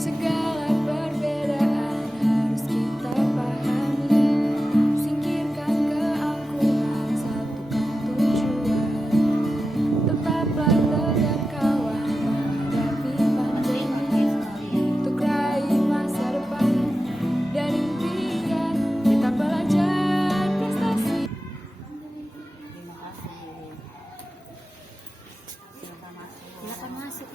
Segala perbedaan harus kita pahami, singkirkan keangkuhan, satukan tujuan. Tetaplah tegar kawan menghadapi pandemi, untuk raih masa depan dan impian. Kita belajar prestasi. Silakan masuk.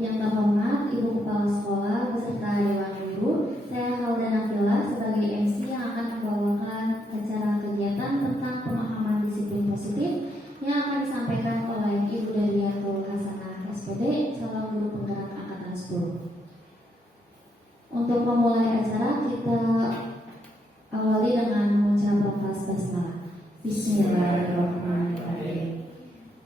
Yang terhormat Ibu Kepala Sekolah beserta Dewan Guru, saya Haldana Villa sebagai MC yang akan membawakan acara kegiatan tentang pemahaman disiplin positif yang akan disampaikan oleh Ibu Daryanto Kasana SPD, calon guru penggerak angkatan 10. Untuk memulai acara kita awali dengan mengucap lafaz basmalah. Bismillahirrahmanirrahim.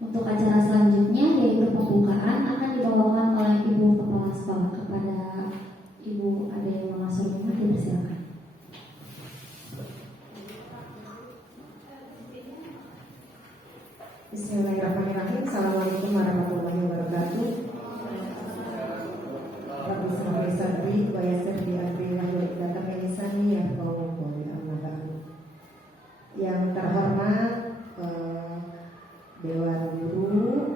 Untuk acara selanjutnya yaitu pembukaan akan dibawakan oleh Ibu Kepala Sekolah. Kepada Ibu Ade Mama Surya, dipersilakan. Bismillahirrahmanirrahim. Assalamualaikum warahmatullahi wabarakatuh. Rabbi shrah li sadri wa yassir li amri wahlul 'uqdatam min lisani yafqahu qawli. Amma ba'du. Yang terhormat Dewan Guru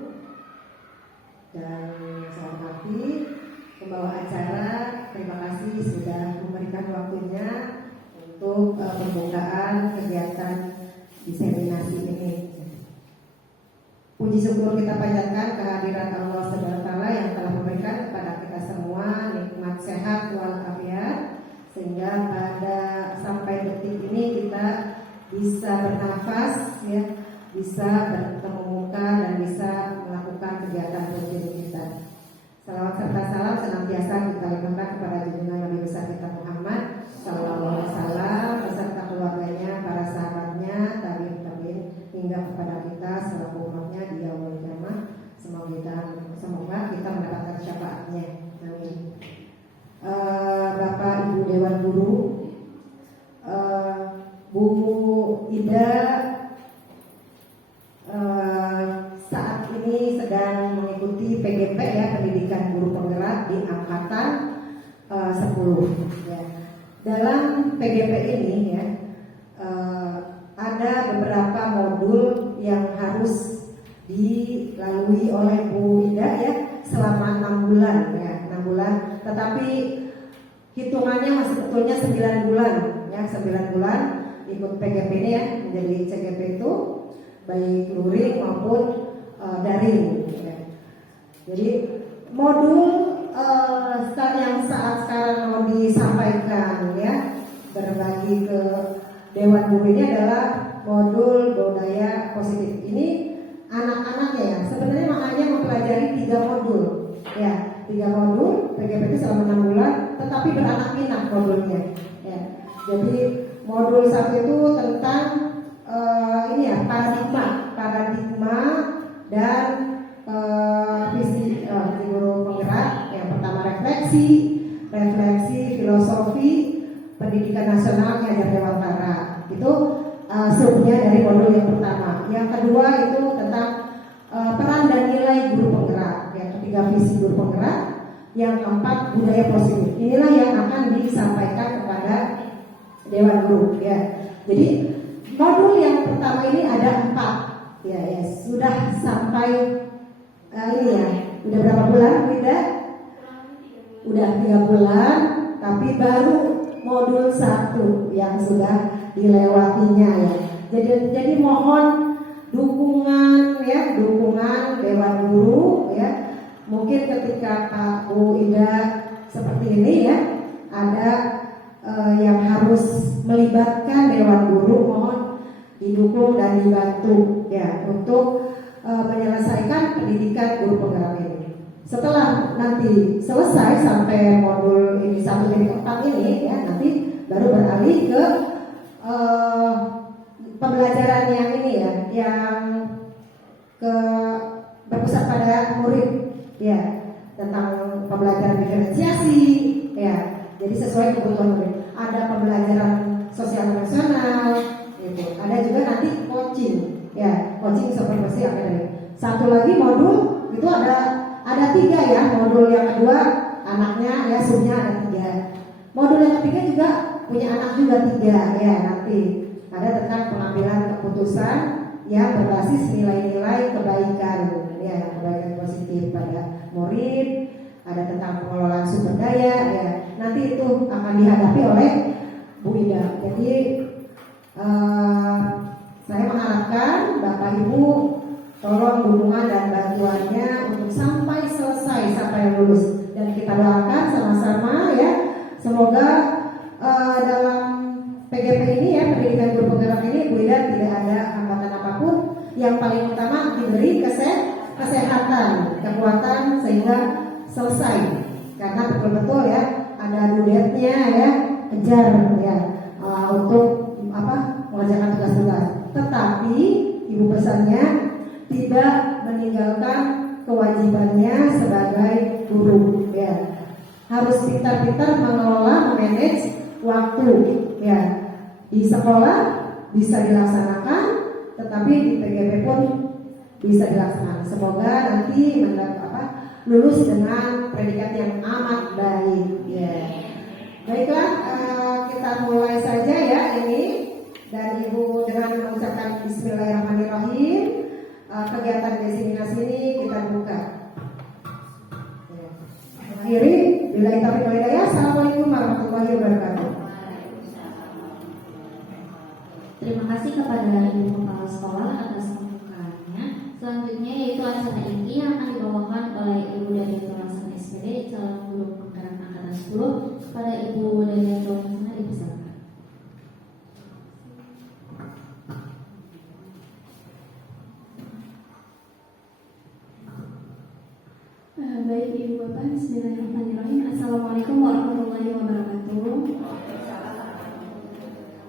dan saya hormati pembawa acara, terima kasih sudah memberikan waktunya untuk pembukaan kegiatan diseminasi ini. Puji syukur kita panjatkan kehadiran Allah Subhanahu wa taala yang telah memberikan kepada kita semua nikmat sehat walafiat, sehingga pada sampai detik ini kita bisa bernafas, ya, bisa bertemu muka dan bisa melakukan kegiatan rutin kita. Salawat serta salam senantiasa kita limpahkan kepada junjungan Nabi besar kita Muhammad Sallallahu Alaihi Wasallam beserta keluarganya, para sahabatnya, tabi'in hingga kepada kita selaku umatnya di yaumul kiamah. Semoga kita mendapatkan syafaatnya. Amin. Bapak Ibu Dewan Guru, Bu Ida saat ini sedang mengikuti PGP, ya, pendidikan guru penggerak di angkatan 10, ya. Dalam PGP ini, ya, ada beberapa modul yang harus dilalui oleh Bu Ida, ya, selama 6 bulan, ya, 6 bulan. Tetapi hitungannya masih sebetulnya 9 bulan, ya, 9 bulan ikut PGP ini, ya, menjadi CGP itu baik luring maupun daring, ya. Jadi modul yang saat sekarang mau disampaikan, ya, berbagi ke Dewan Guru ini adalah modul budaya positif. Ini anak-anaknya, ya, sebenarnya makanya mempelajari 3 modul, ya, 3 modul PGP itu selama 6 bulan, tetapi beranak pinak modulnya, ya. Jadi modul 1 itu tentang ini, ya, paradigma dan visi guru penggerak. Yang pertama refleksi filosofi pendidikan nasional Nyadar Dewantara. Itu subnya dari modul yang pertama. Yang kedua itu tentang peran dan nilai guru penggerak. Yang ketiga visi guru penggerak. Yang keempat budaya positif. Inilah yang akan disampaikan kepada Dewan Guru, ya. Jadi modul yang pertama ini ada 4, ya, ya, sudah sampai ini, ya, udah berapa bulan, tidak? Udah 3 bulan, tapi baru modul 1 yang sudah dilewatinya, ya. Jadi mohon dukungan, ya, dukungan Dewan Guru, ya. Mungkin ketika Pak Bu Ida seperti ini, ya, ada yang harus melibatkan Dewan Guru, mohon didukung dan dibantu, ya, untuk menyelesaikan pendidikan guru penggerak ini. Setelah nanti selesai sampai modul ini 1 dari 4 ini, ya, nanti baru beralih ke pembelajaran yang ini, ya, yang ke berpusat pada murid, ya, tentang pembelajaran diferensiasi, ya. Jadi sesuai kebutuhan murid. Ada pembelajaran sosial emosional, gitu. Ada juga nanti coaching, ya, coaching supervisi akademik. Satu lagi modul itu ada ada 3 ya, modul yang kedua anaknya ya subnya ada 3. Modul yang ketiga juga punya anak juga 3 ya, nanti ada tentang pengambilan keputusan yang berbasis nilai-nilai kebaikan ya, kebaikan positif pada murid, ada tentang pengelolaan sumber daya ya, nanti itu akan dihadapi oleh Bu Ida. Jadi saya mengharapkan Bapak Ibu tolong dukungan dan bantuannya untuk sampai selesai, sampai lulus, dan kita doakan sama-sama ya, semoga dalam PGP ini ya, pendidikan guru penggerak ini Bu Ida tidak ada hambatan apapun. Yang paling utama diberi kesehatan, kekuatan sehingga selesai, karena betul-betul ya ada due date-nya ya, kejar ya untuk mengerjakan tugas-tugas. Tetapi ibu pesannya tidak meninggalkan kewajibannya sebagai guru ya, harus pintar-pintar mengelola, manage waktu ya. Di sekolah bisa dilaksanakan, tetapi di PGP pun bisa dilaksanakan. Semoga nanti lulus dengan predikat yang amat baik ya. Baiklah, kita mulai saja ya ini, dan Ibu dengan mengucapkan Bismillahirrahmanirrahim, kegiatan diseminasi ini kita buka. Akhiri, bila kita berhidayah. Assalamualaikum warahmatullahi wabarakatuh. Terima kasih kepada Ibu Kepala Sekolah atas pembukaannya. Selanjutnya yaitu acara inti yang akan dibawakan oleh Ibu Direktur Laksana SPD calon guru penggerak angkatan 10 kepada Ibu Direktur Laksana, dipersilakan. Baik Ibu Bapak, Bismillahirrahmanirrahim. Assalamualaikum warahmatullahi wabarakatuh.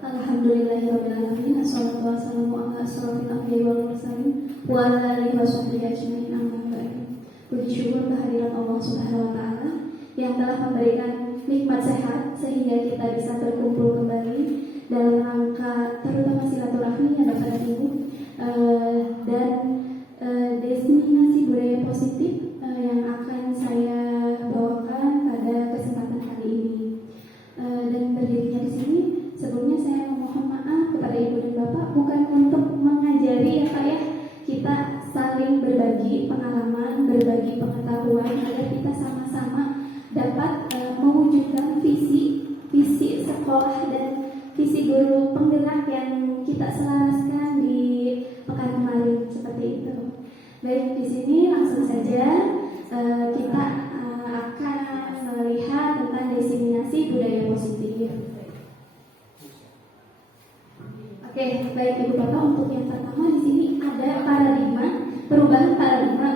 Alhamdulillahirrahmanirrahim. Assalatu wassalamu ala asyrofil anbiya'i wal mursalin wa ala alihi washabbihi ajmain, amma ba'du. Puji syukur kehadirat Allah Subhanahu wa taala yang telah memberikan nikmat sehat sehingga kita bisa berkumpul kembali dalam rangka terutama silaturahmi ya Bapak dan Ibu, dan diseminasi budaya positif yang akan saya bawakan pada kesempatan kali ini. Dan berdirinya di sini, sebelumnya saya memohon maaf kepada Ibu dan Bapak, bukan untuk mengajari ya Pak ya, kita saling berbagi pengalaman, berbagi pengetahuan agar kita sama-sama dapat mewujudkan visi sekolah dan visi guru penggerak yang kita selaraskan di pekan kemarin, seperti itu. Baik, di sini langsung saja kita akan melihat tentang diseminasi budaya positif. Oke, baik Ibu Bapak, untuk yang pertama di sini ada perubahan paradigma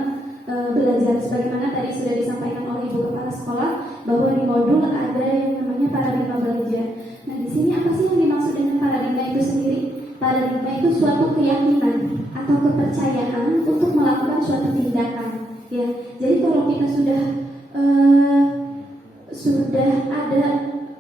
belajar. Sebagaimana tadi sudah disampaikan oleh Ibu Kepala Sekolah bahwa di modul ada yang namanya paradigma belajar. Nah, di sini apa sih yang dimaksud dengan paradigma itu sendiri? Paradigma itu suatu keyakinan atau kepercayaan untuk melakukan suatu tindakan. Ya, jadi kalau kita sudah ada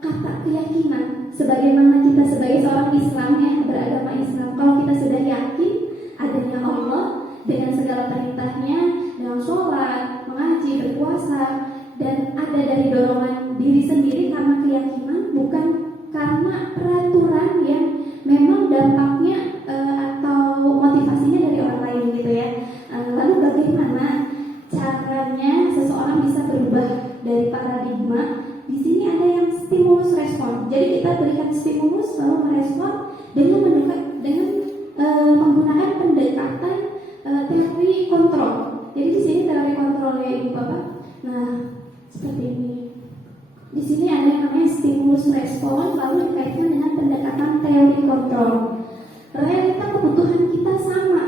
kata keyakinan, sebagaimana kita sebagai seorang Islam yang beragama Islam, kalau kita sudah yakin adanya Allah dengan segala perintahnya, dalam sholat, mengaji, berpuasa, dan ada dari dorongan diri sendiri karena keyakinan, bukan karena peraturan yang memang dampaknya atau motivasinya dari orang lain gitu ya. Lalu bagaimana caranya seseorang bisa berubah dari paradigma? Di sini ada yang stimulus respon. Jadi kita berikan stimulus lalu merespon dengan menggunakan pendekatan teori kontrol. Jadi di sini teori kontrolnya Ibu Bapak. Nah, seperti ini. Di sini ada yang namanya stimulus respon lalu dikaitkan dengan pendekatan teori kontrol. Realita kebutuhan kita sama.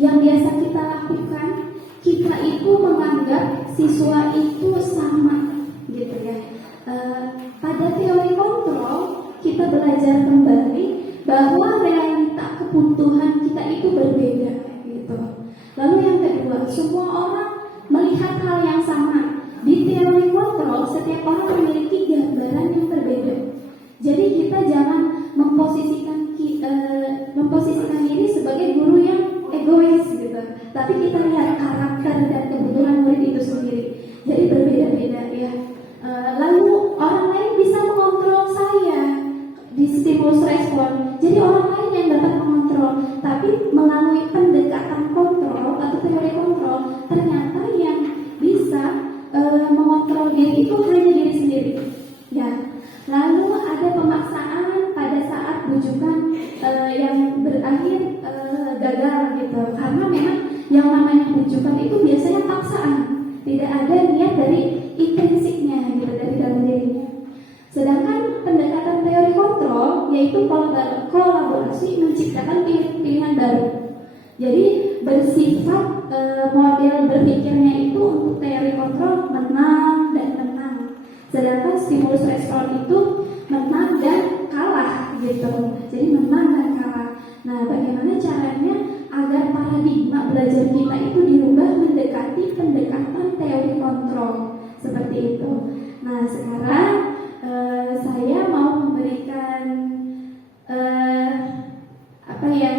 Yang biasa kita lakukan, kita itu menganggap siswa itu sama, gitu ya. Pada teori kontrol kita belajar kembali bahwa realita kebutuhan kita itu berbeda, gitu. Lalu yang kedua, semua orang melihat hal yang sama. Di teori kontrol setiap orang memiliki gambaran yang berbeda. Jadi kita jangan memposisikan diri sebagai guru yang egois gitu. Tapi kita lihat karakter dan kebutuhan murid itu sendiri. ternyata yang bisa mengontrol diri itu hanya diri sendiri. Ya. Lalu ada pemaksaan pada saat bujukan yang berakhir gagal gitu. Karena memang yang namanya bujukan itu biasanya paksaan, tidak ada niat dari intrinsiknya gitu, dari dalam dirinya. Sedangkan pendekatan teori kontrol yaitu kolaborasi menciptakan pilihan baru. Jadi bersifat model berpikirnya itu untuk teori kontrol menang dan menang. Sedangkan stimulus respon itu menang dan kalah gitu. Jadi menang dan kalah. Nah, bagaimana caranya agar paradigma belajar kita itu dirubah mendekati pendekatan teori kontrol seperti itu. Nah, sekarang saya mau memberikan permainan,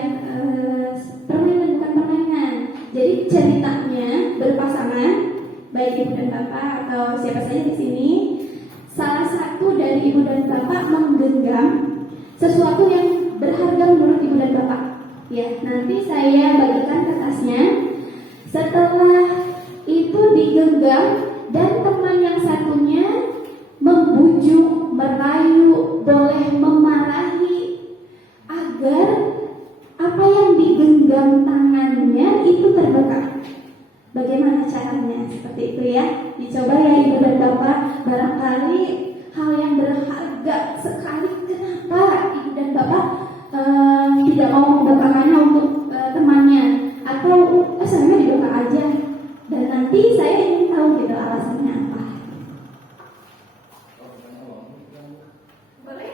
bukan permainan. Jadi ceritanya berpasangan, baik ibu dan bapak atau siapa saja di sini. Salah satu dari ibu dan bapak menggenggam sesuatu yang berharga menurut ibu dan bapak. Ya, nanti saya bagikan kertasnya. Setelah itu digenggam dan teman yang satunya membujuk, merayu, boleh memarahi agar apa yang digenggam tangannya itu terbuka. Bagaimana caranya? Seperti itu ya. Dicoba ya ibu dan bapak. Barangkali hal yang berharga sekali. Kenapa ibu dan bapak tidak mau membukakannya untuk temannya? Atau saya dibuka aja. Dan nanti saya ingin tahu gitu alasannya apa. Boleh?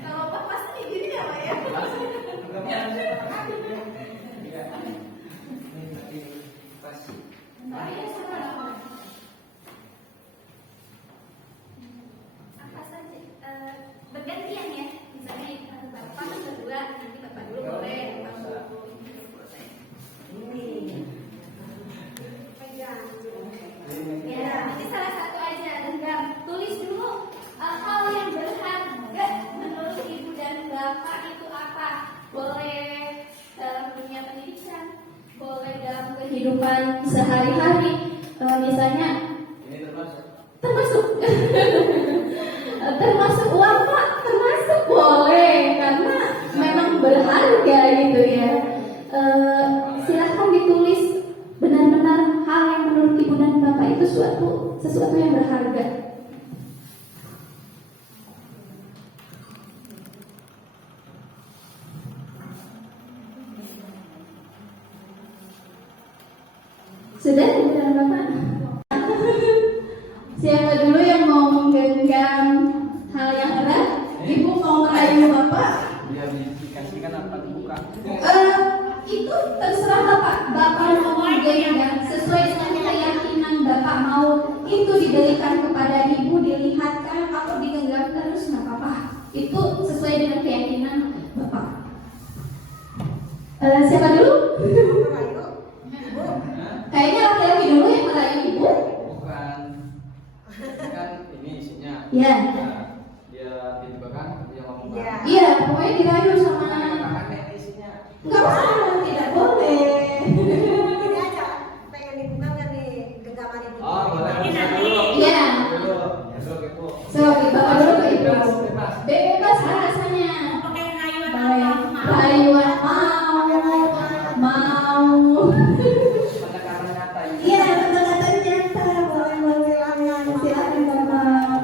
Kalau Pak pasti gini ya Pak ya? Bergantian ya, misalnya bapak berdua, nanti bapak dulu boleh, bapak dulu boleh. Pegang. Ya, nanti salah satu aja, genggam. Tulis dulu hal yang berharga menurut ibu dan bapak itu apa? Boleh dalam dunia pendidikan, boleh dalam kehidupan sehari-hari. Misalnya, ini termasuk termasuk uang Pak, termasuk boleh karena memang berharga gitu ya. Silahkan ditulis benar-benar hal yang menurut ibu dan bapak itu sesuatu yang berharga. Sudah ibu dan bapak? Siapa dulu yang mau menggenggam hal yang erat? Ibu mau merayu bapak? Ya, dikasihkan apa dibuka? Itu terserah bapak. Bapak mau menggenggam sesuai dengan keyakinan bapak mau itu diberikan kepada ibu, dilihatkan atau digenggam terus nggak apa-apa. Itu sesuai dengan keyakinan bapak. Siapa dulu? Kayaknya laki-laki dulu yang merayu ibu. Bukan. Kan ini isinya. Iya. Nah, dia dibukakan, dia ngomong. Iya, pokoknya dirayu sama. Makan isinya. Enggak usah, tidak boleh. Ini aja, pengen dibuka nggak nih genggaman ibu? Oh, boleh. Dulu. Iya. Dulu. Ibu. So, bapak dulu ke ibu. Bebas. Bebas rasanya. Pakai rayuan Rayuan mau. Pendekatan nyata ini. Iya, pendekatan nyata. Boleh silakan bapak.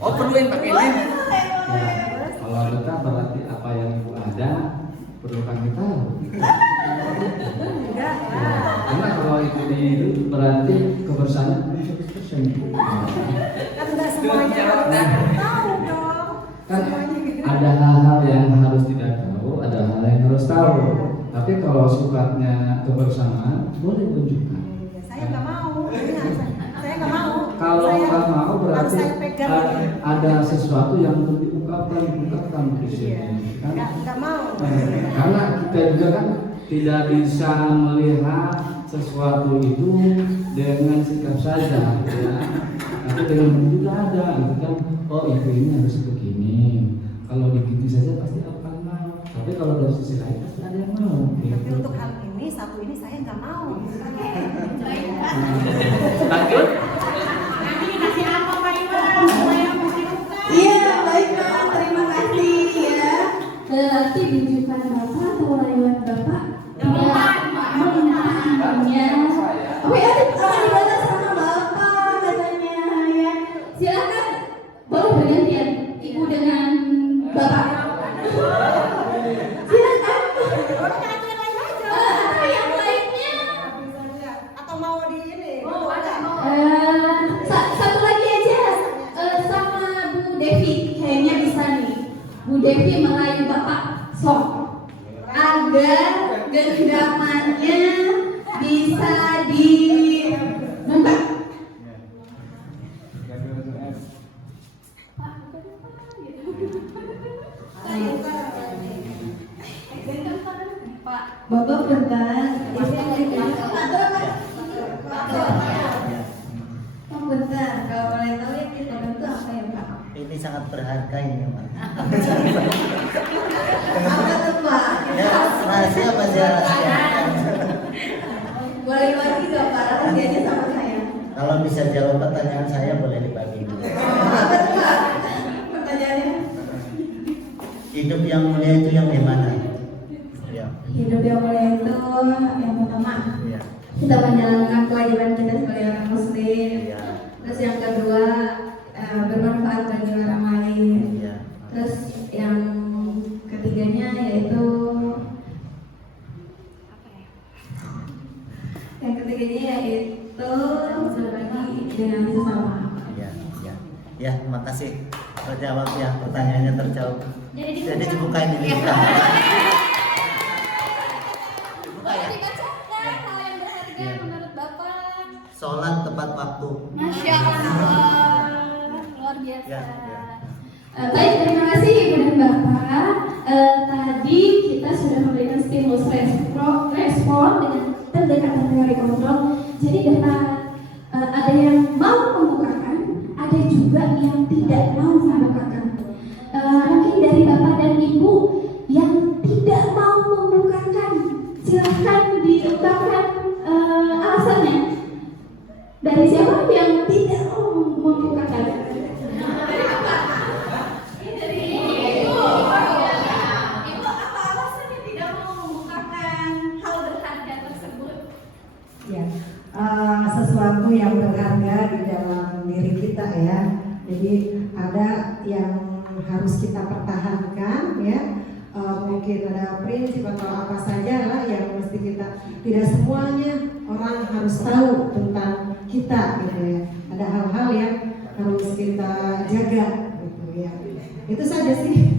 Oh, perluin pakai ini. Kalau betah berarti apa yang ibu ada perlu kami tahu. Karena kalau itu di berarti kebersamaan 100%. Kan nggak semuanya harus tahu dong. Kan ada hal-hal yang harus tidak tahu, ada hal yang harus tahu. Tapi kalau sifatnya kebersamaan boleh tunjukkan. Saya nggak mau. Saya nggak mau. Kalau nggak mau berarti saya pegang. ada sesuatu yang perlu diungkapkan di sini. Kan? Nggak mau. Karena kita juga kan tidak bisa melihat sesuatu itu dengan sikap saja, ya. Tapi dengan juga ada, gitu kan. Oh itu ini harus begini. Kalau kalau dari sisi lain pasti ada yang mau. Tapi Gitu. untuk hal ini, satu ini saya nggak mau. Lagi? Iya, baik Pak. Terima kasih ya. Berarti tunjukkan Bapak atau rayuan Bapak tidak menahannya. Oh ya, akan dibalas sama Bapak katanya ya. Silakan, boleh bergantian Ibu dengan Bapak. Silakan. Atau yang lainnya. Atau mau di ini? Satu lagi aja sama Bu Devi, kayaknya bisa nih. Bu Devi merayu Bapak sok agar genggamannya bisa dibuka. Bapak bentar. Oh bentar, kalau boleh tahu yang kita bantu apa ya Pak? Ini sangat berharga ini, Pak. Apa tuh Pak? Ya, rahasia apa sih rahasia? Boleh bagi dong Pak, rahasianya sama saya. Kalau bisa jawab pertanyaan saya boleh dibagi. Apa tuh Pak? Pertanyaannya? Hidup yang mulia itu yang gimana? Ya. Hidup yang mulia itu yang pertama Ya. kita menjalankan kewajiban kita sebagai orang muslim. Ya. Terus yang kedua bermanfaat bagi orang lain. Ya. Terus yang ketiganya yaitu berbagi dengan sesama. Ya, ya. Ya, terima kasih. Terjawab ya, pertanyaannya terjawab. Jadi dibukain ini. Dibuka ya. Dibacakan hal yang berharga Ya. menurut Bapak. Sholat tepat waktu. Masya Allah, luar biasa. Ya, ya. Baik, terima kasih Ibu dan Bapak. Tadi kita sudah memberikan stimulus respon dengan pendekatan teori kontrol. Jadi ada yang mau membukakan, ada juga yang tidak mau membukakan. Mungkin dari Bapak dan Ibu yang tidak mau membukakan, silahkan diungkapkan alasannya. Dari siapa yang tidak mau membukakan? Ya, sesuatu yang berharga di dalam diri kita ya. Jadi ada yang harus kita pertahankan ya. Mungkin ada prinsip atau apa saja lah yang mesti kita, tidak semuanya orang harus tahu tentang kita gitu ya. Ada hal-hal yang harus kita jaga gitu ya. Itu saja sih.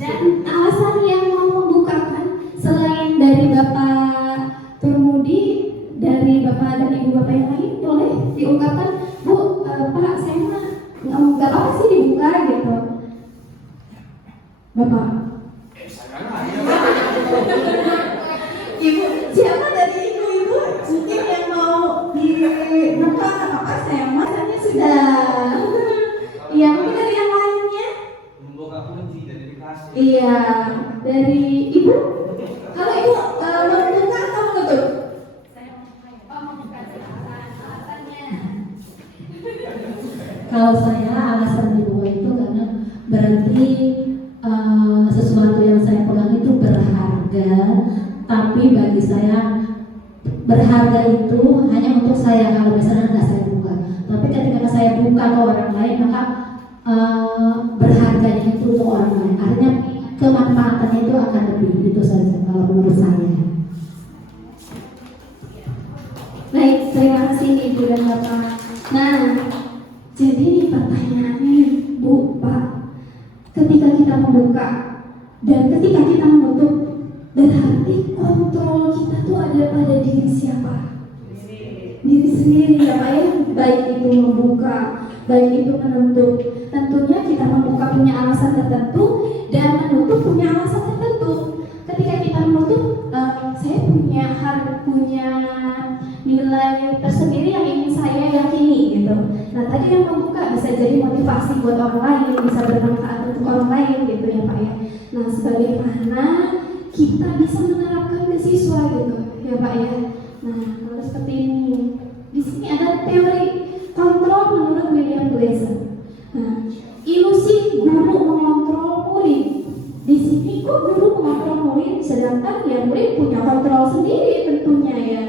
Dan alasan yang mau membukakan selain dari Bapak Turmudi, dari Bapak dan Ibu Bapak yang lain, boleh diungkapkan, Bu, Pak, saya mah nggak apa sih dibuka gitu. Bapak. Ibu, siapa dari ibu-ibu mungkin yang mau dibuka apa saya mah sudah. Iya, mungkin dari yang lainnya. Membuka kunci identifikasi. Iya, dari ibu. Kalau ibu mau buka atau menutup? Kalau saya alasan dibuka itu karena berarti sesuatu yang saya pegang itu berharga, tapi bagi saya berharga itu hanya untuk saya. Kalau misalnya nggak saya buka, tapi ketika saya buka ke orang lain, maka berharganya itu untuk orang lain. Artinya kemanfaatannya itu akan lebih. Itu saja kalau menurut saya. Baik, terima kasih Ibu dan Bapak. Nah, jadi pertanyaannya, Bu, Pak, ketika kita membuka dan ketika kita menutup, berarti kontrol kita tuh ada pada diri siapa? Diri sendiri ya Pak ya. Baik itu membuka, baik itu menutup. Tentunya kita membuka punya alasan tertentu dan menutup punya alasan tertentu. Ketika kita menutup, saya punya nilai tersendiri yang ingin saya yakini gitu. Nah tadi yang membuka bisa jadi motivasi buat orang lain, bisa bermanfaat untuk orang lain gitu ya Pak ya. Nah, sebagaimana kita bisa menerapkan ke siswa gitu, ya Pak ya. Nah, kalau seperti ini, di sini ada teori kontrol menurut William Glasser. Nah, ilusi guru mengontrol murid. Di sini kok guru mengontrol murid, sedangkan ya murid punya kontrol sendiri tentunya ya.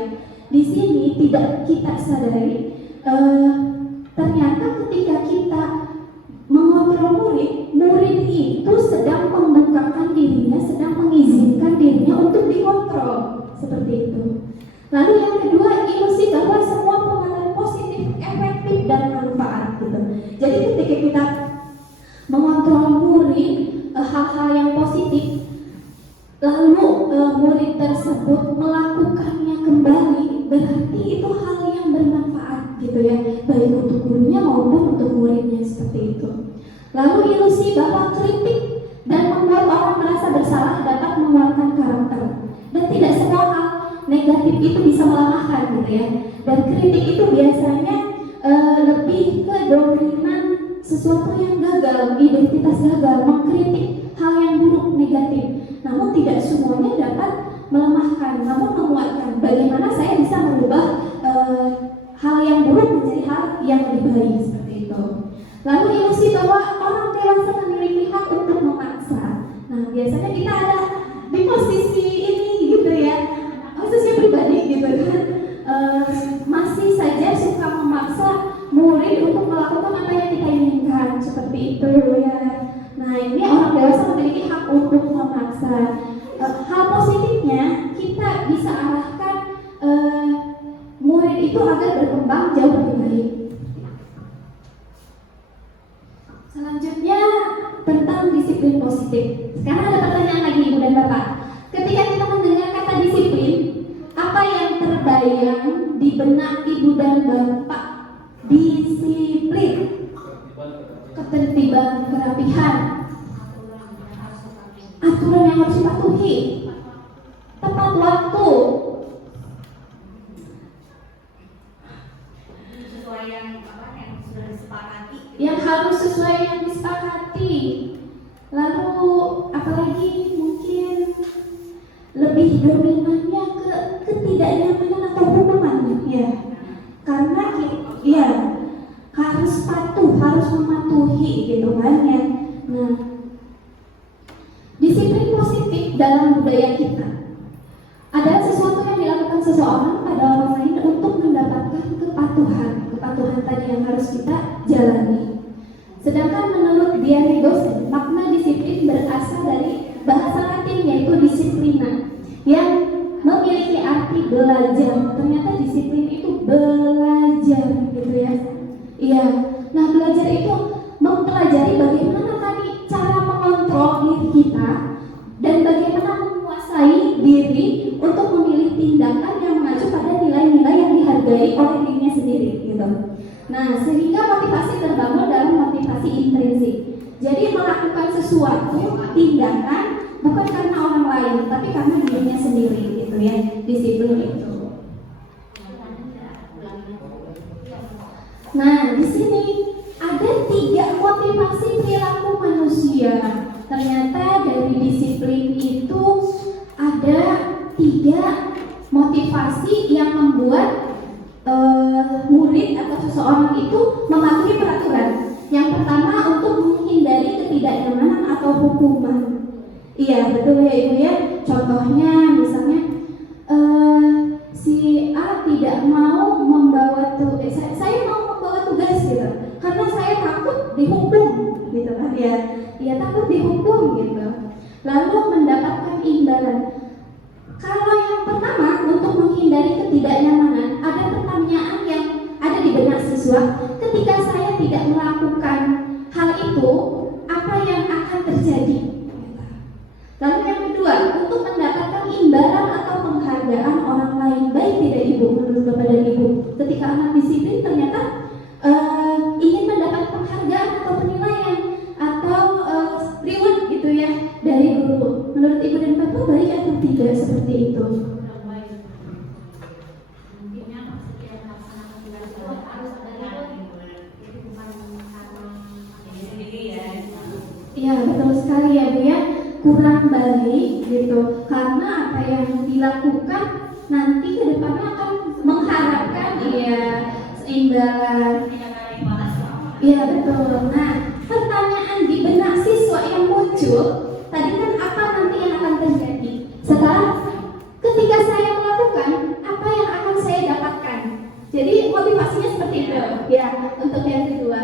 Di sini tidak kita sadari, ternyata ketika kita mengontrol murid, murid itu sedang membukakan dirinya, sedang mengizinkan dirinya untuk dikontrol, seperti itu. Lalu yang kedua, ilusi bahwa semua pengalaman positif, efektif dan manfaat gitu. Jadi ketika kita mengontrol murid, hal-hal yang positif, lalu murid tersebut melakukannya kembali, berarti itu hal yang bermanfaat gitu ya, baik untuk gurunya maupun untuk muridnya, seperti itu. Lalu ilusi bahwa kritik dan membuat orang merasa bersalah dapat menguatkan karakter, dan tidak semua hal negatif itu bisa melemahkan gitu ya. Dan kritik itu biasanya lebih ke dominan sesuatu yang gagal, identitas gagal, mengkritik hal yang buruk, negatif. Namun tidak semuanya dapat melemahkan, namun menguatkan. Bagaimana saya bisa merubah hal yang buruk menjadi hal yang lebih baik, seperti itu. Lalu ilusi bahwa orang dewasa memiliki hak untuk memaksa. Nah, biasanya kita ada di posisi ini gitu ya, khususnya pribadi gitu kan, masih saja suka memaksa murid untuk melakukan apa yang kita inginkan, seperti itu ya. Nah, ini orang dewasa memiliki hak untuk memaksa. Hal positifnya kita bisa arahkan murid itu agar berkembang jauh lebih baik. Selanjutnya tentang disiplin positif. Sekarang ada pertanyaan lagi Ibu dan Bapak. Ketika kita mendengar kata disiplin, apa yang terbayang di benak Ibu dan Bapak? Disiplin, ketertiban, kerapihan, aturan yang harus dipatuhi, tepat waktu, sesuai yang sudah disepakati, yang harus sesuai yang disepakati. Lalu apalagi mungkin lebih dominannya ke ketidaknyamanan atau hukuman ya, karena ya harus patuh, harus mematuhi gitu kan ya. Nah, disiplin positif dalam budaya kita adalah sesuatu yang dilakukan seseorang pada orang lain untuk mendapatkan kepatuhan tadi yang harus kita jalani. Sedangkan menurut Diane Dosen, makna disiplin berasal dari bahasa Latin yaitu disiplina, yang memiliki arti belajar. Ternyata disiplin itu belajar gitu ya. Iya. Nah, belajar itu mempelajari bagaimana tadi cara mengontrol diri kita dan bagaimana menguasai diri untuk memilih tindakan yang mengacu pada nilai-nilai yang dihargai oleh dirinya sendiri gitu. Nah, sehingga motivasi terbangun dalam motivasi intrinsik. Jadi melakukan sesuatu tindakan bukan karena orang lain, tapi karena dirinya sendiri gitu ya. Disiplin itu. Nah, di sini ada 3 motivasi perilaku manusia. Ternyata dari disiplin itu ada 3 motivasi yang membuat murid atau seseorang itu mematuhi peraturan. Yang pertama, untuk menghindari ketidaknyamanan atau hukuman. Iya, betul ya Ibu ya. Contohnya misalnya si A tidak mau membawa saya mau membawa tugas gitu, karena saya takut dihukum gitu kan ya. Dia takut dihukum gitu. Lalu mendapatkan imbalan. Kalau yang pertama, untuk menghindari ketidaknyamanan, ada pertanyaan yang ada di benak siswa. Ketika saya tidak melakukan hal itu, apa yang akan terjadi? Lalu yang kedua, untuk mendapatkan imbalan atau penghargaan orang lain, baik tidak Ibu, menurut Bapak dan Ibu, ketika anak disiplin ternyata ingin mendapat penghargaan atau penilaian atau reward gitu ya dari guru. Menurut Ibu dan Bapak baik atau tidak seperti itu? Iya, betul sekali ya Bu ya. kurang baik gitu, karena apa yang dilakukan nanti ke depannya akan mengharapkan seimbangan. Iya betul. Nah, pertanyaan di benak siswa yang muncul tadi kan, apa nanti yang akan terjadi? Sekarang ketika saya melakukan, apa yang akan saya dapatkan? Jadi motivasinya seperti itu ya, untuk yang kedua.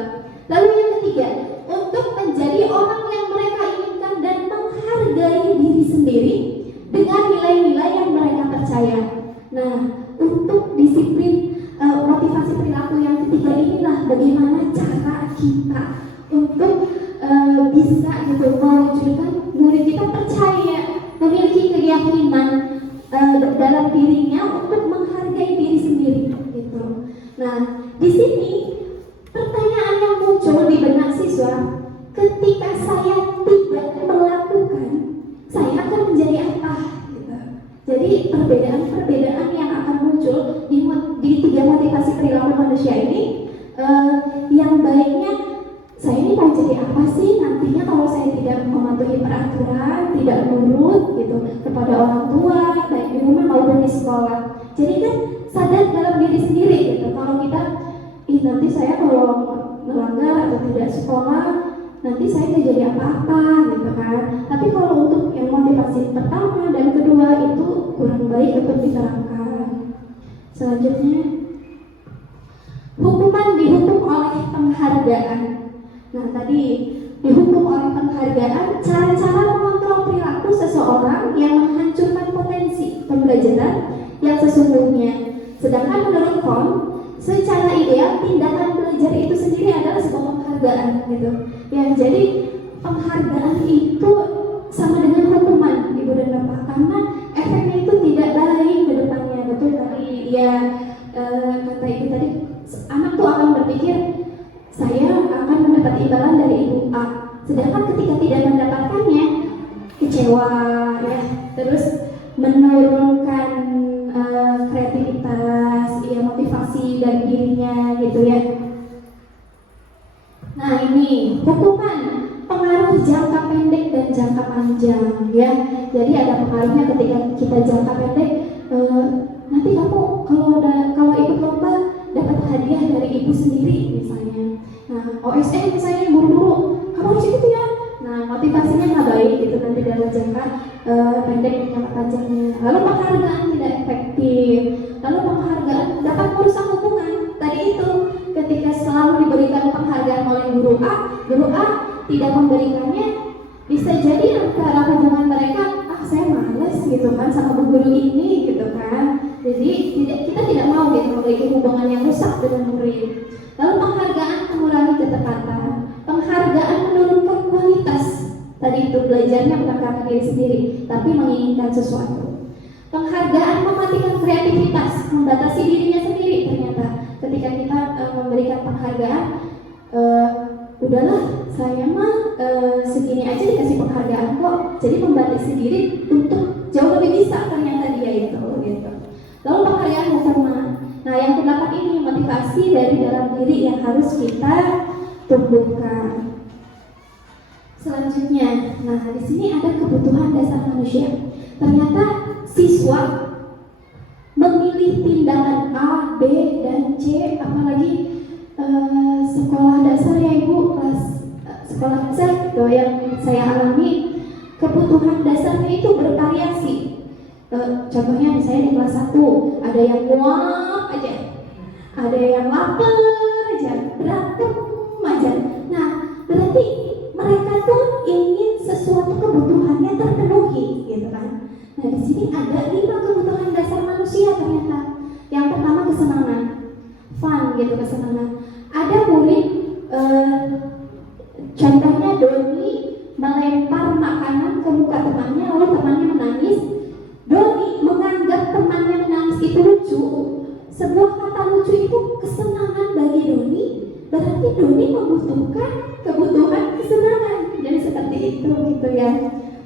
Lalu yang ketiga, untuk menjadi orang yang mereka inginkan dan menghargai diri sendiri dengan nilai-nilai yang mereka percaya. Nah, untuk disiplin motivasi perilaku yang ketiga inilah bagaimana cara kita untuk bisa gitu mewujudkan murid kita percaya, memiliki keyakinan dalam dirinya untuk menghargai diri sendiri gitu. Nah, di sini pertanyaan yang muncul di benak siswa, ketika saya tidak melakukan, saya akan menjadi apa? Gitu. Jadi perbedaan-perbedaan yang akan muncul di tiga motivasi perilaku manusia ini, yang baiknya saya ini mau jadi apa sih nantinya kalau saya tidak mematuhi peraturan, tidak nurut gitu kepada orang tua, baik di rumah maupun di sekolah. Jadi kan sadar dalam diri sendiri gitu, kalau kita nanti saya kalau melanggar atau tidak sekolah, nanti saya tidak jadi apa-apa gitu kan. Tapi kalau untuk yang motivasi pertama dan kedua itu kurang baik untuk diterapkan. Selanjutnya, hukuman dihukum oleh penghargaan. Nah tadi dihukum oleh penghargaan, cara-cara mengontrol perilaku seseorang yang menghancurkan potensi pembelajaran yang sesungguhnya. Sedangkan menurut Kohn, secara ideal tindakan belajar itu sendiri adalah sebuah penghargaan gitu. Ya, jadi penghargaan itu sama dengan hukuman, Ibu dan Bapak, karena efeknya itu tidak baik ke depannya. Betul tadi ya, kata Ibu tadi, anak tuh akan berpikir saya akan mendapat imbalan dari Ibu A, sedangkan ketika tidak mendapatkannya kecewa ya, terus menurunkan kreativitas, ya motivasi dari dirinya gitu ya. Nah ini hukuman pengaruh jangka pendek dan jangka panjang ya. Jadi ada pengaruhnya ketika kita jangka pendek, nanti kamu kalau ikut lomba dapat hadiah dari ibu sendiri misalnya. Nah OSN misalnya buru-buru kamu harus ikut ya. Nah motivasinya nggak baik gitu nanti dalam jangka pendek dan jangka panjangnya. Lalu penghargaan tidak efektif. Lalu penghargaan dapat merusak hubungan. Tadi itu ketika selalu diberikan penghargaan oleh guru A tidak memberikannya, bisa jadi antara hubungan mereka, saya males gitu kan sama bu guru ini gitu kan. Jadi kita tidak mau gitu memiliki hubungan yang rusak dengan murid. Lalu penghargaan mengurangi ketepatan, penghargaan menurunkan kualitas. Tadi itu belajarnya bukan karena diri sendiri, tapi menginginkan sesuatu. Penghargaan mematikan kreativitas, membatasi dirinya sendiri. Ternyata ketika kita memberikan penghargaan, udahlah saya mah segini aja dikasih penghargaan kok, jadi membatasi diri untuk jauh lebih bisa ternyata dia itu gitu. Lalu penghargaan hukuman. Nah yang ke-8 ini motivasi dari dalam diri yang harus kita tumbuhkan. Selanjutnya, nah di sini ada kebutuhan dasar manusia. Ternyata siswa memilih tindakan A, B, dan C, apalagi sekolah dasar ya Ibu, sekolah dasar gitu, yang saya alami, kebutuhan dasarnya itu bervariasi. Contohnya misalnya di kelas 1 ada yang muak aja, ada yang lapar aja, berantem aja. Nah berarti mereka tuh ingin sesuatu kebutuhannya terpenuhi gitu kan. Nah di sini ada 5 kebutuhan dasar manusia ternyata. Yang pertama kesenangan, fun gitu, kesenangan. Ada murid contohnya Doni melempar makanan ke muka temannya lalu temannya menangis. Doni menganggap temannya menangis itu lucu. Sebuah kata lucu itu kesenangan bagi Doni, berarti Doni membutuhkan kebutuhan kesenangan. Jadi seperti itu gitu ya.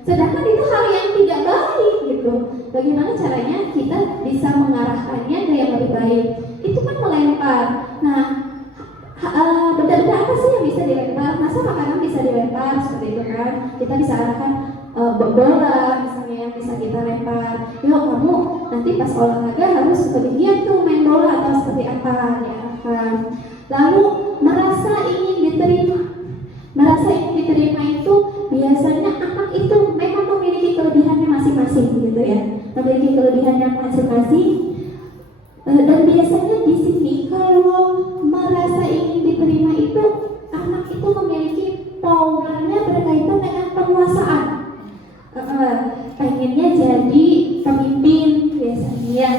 Sedangkan itu hal yang tidak baik gitu. Bagaimana caranya kita bisa mengarahkannya ke yang lebih baik? Itu kan melempar. Nah, benda-benda apa sih yang bisa dilempar? Masa makanan bisa dilempar seperti itu kan? Kita bisa arahkan bola misalnya yang bisa kita lempar. Yo kamu nanti pas olahraga harus lebih giat tuh main bola atau seperti apa ya kan. Lalu merasa ingin diterima itu biasanya anak itu memang memiliki kelebihannya masing-masing gitu ya, memiliki kelebihannya masing-masing. Dan biasanya di sini kalau merasa ingin diterima itu anak itu memiliki powernya berkaitan dengan penguasaan. Pengennya jadi pemimpin biasanya ya,